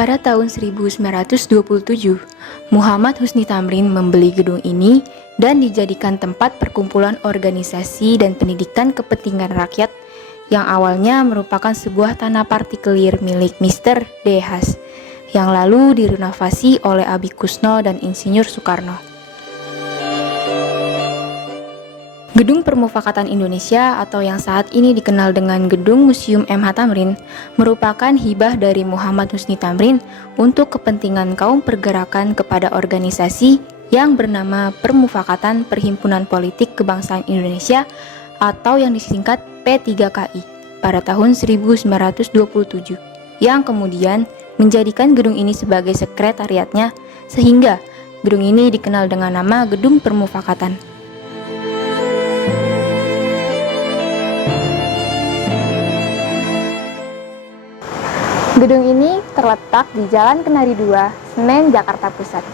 Pada tahun 1927, Muhammad Husni Tamrin membeli gedung ini dan dijadikan tempat perkumpulan organisasi dan pendidikan kepentingan rakyat yang awalnya merupakan sebuah tanah partikelir milik Mr. D. Haas, yang lalu direnovasi oleh Abi Kusno dan Insinyur Soekarno. Gedung Permufakatan Indonesia atau yang saat ini dikenal dengan Gedung Museum M.H. Tamrin merupakan hibah dari Muhammad Husni Tamrin untuk kepentingan kaum pergerakan kepada organisasi yang bernama Permufakatan Perhimpunan Politik Kebangsaan Indonesia atau yang disingkat P3KI pada tahun 1927, yang kemudian menjadikan gedung ini sebagai sekretariatnya sehingga gedung ini dikenal dengan nama Gedung Permufakatan. Gedung ini terletak di Jalan Kenari 2, Senen, Jakarta Pusat.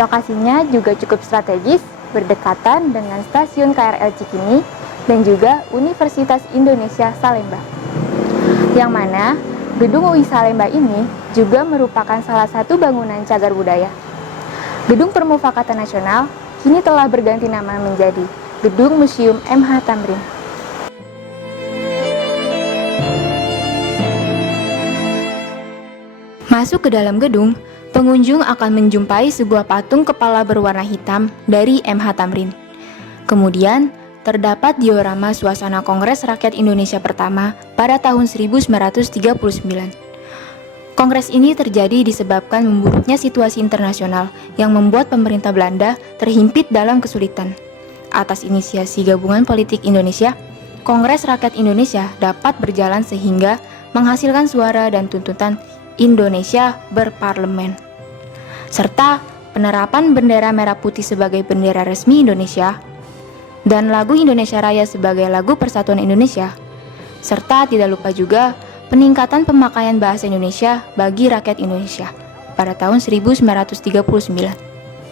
Lokasinya juga cukup strategis, berdekatan dengan stasiun KRL Cikini dan juga Universitas Indonesia Salemba. Yang mana Gedung UI Salemba ini juga merupakan salah satu bangunan cagar budaya. Gedung Permufakatan Nasional kini telah berganti nama menjadi Gedung Museum M.H. Tamrin. Masuk ke dalam gedung, pengunjung akan menjumpai sebuah patung kepala berwarna hitam dari M.H. Tamrin. Kemudian, terdapat diorama suasana Kongres Rakyat Indonesia pertama pada tahun 1939. Kongres ini terjadi disebabkan memburuknya situasi internasional yang membuat pemerintah Belanda terhimpit dalam kesulitan. Atas inisiasi Gabungan Politik Indonesia, Kongres Rakyat Indonesia dapat berjalan sehingga menghasilkan suara dan tuntutan Indonesia berparlemen, serta penerapan bendera merah putih sebagai bendera resmi Indonesia dan lagu Indonesia Raya sebagai lagu Persatuan Indonesia, serta tidak lupa juga peningkatan pemakaian bahasa Indonesia bagi rakyat Indonesia pada tahun 1939.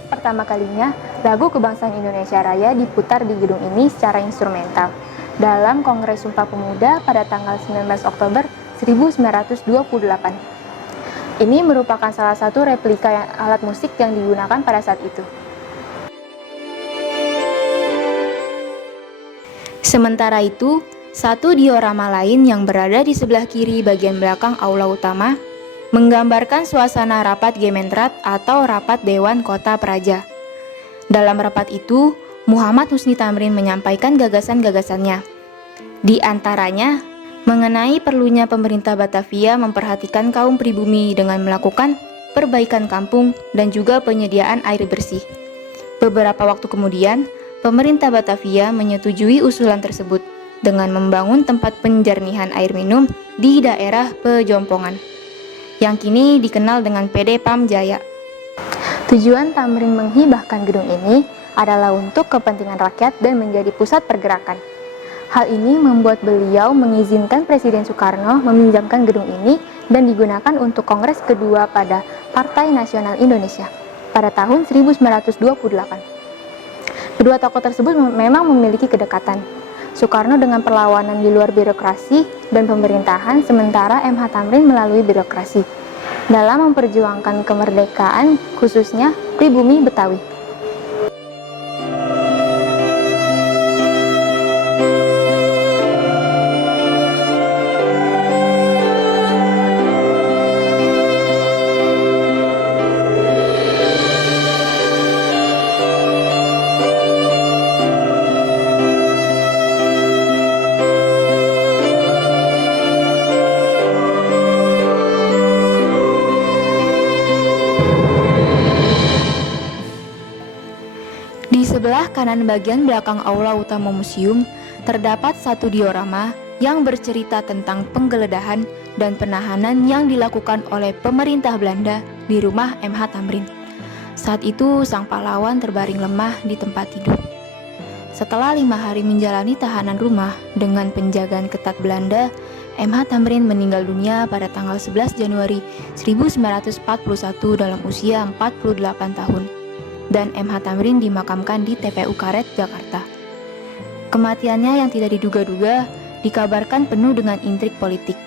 Pertama kalinya, lagu Kebangsaan Indonesia Raya diputar di gedung ini secara instrumental dalam Kongres Sumpah Pemuda pada tanggal 19 Oktober 1928. Ini merupakan salah satu replika alat musik yang digunakan pada saat itu. Sementara itu, satu diorama lain yang berada di sebelah kiri bagian belakang aula utama menggambarkan suasana rapat Gementerat atau rapat Dewan Kota Praja. Dalam rapat itu, Muhammad Husni Tamrin menyampaikan gagasan-gagasannya. Di antaranya, mengenai perlunya pemerintah Batavia memperhatikan kaum pribumi dengan melakukan perbaikan kampung dan juga penyediaan air bersih. Beberapa waktu kemudian, pemerintah Batavia menyetujui usulan tersebut dengan membangun tempat penjernihan air minum di daerah Pejompongan, yang kini dikenal dengan PD Pam Jaya. Tujuan Tamrin menghibahkan gedung ini adalah untuk kepentingan rakyat dan menjadi pusat pergerakan. Hal ini membuat beliau mengizinkan Presiden Soekarno meminjamkan gedung ini dan digunakan untuk Kongres kedua pada Partai Nasional Indonesia pada tahun 1928. Kedua tokoh tersebut memang memiliki kedekatan. Soekarno dengan perlawanan di luar birokrasi dan pemerintahan, sementara M.H. Tamrin melalui birokrasi dalam memperjuangkan kemerdekaan khususnya pribumi Betawi. Di sebelah kanan bagian belakang aula utama museum, terdapat satu diorama yang bercerita tentang penggeledahan dan penahanan yang dilakukan oleh pemerintah Belanda di rumah M.H. Tamrin. Saat itu, sang pahlawan terbaring lemah di tempat tidur. Setelah 5 hari menjalani tahanan rumah dengan penjagaan ketat Belanda, M.H. Tamrin meninggal dunia pada tanggal 11 Januari 1941 dalam usia 48 tahun. Dan M.H. Tamrin dimakamkan di TPU Karet, Jakarta. Kematiannya yang tidak diduga-duga dikabarkan penuh dengan intrik politik.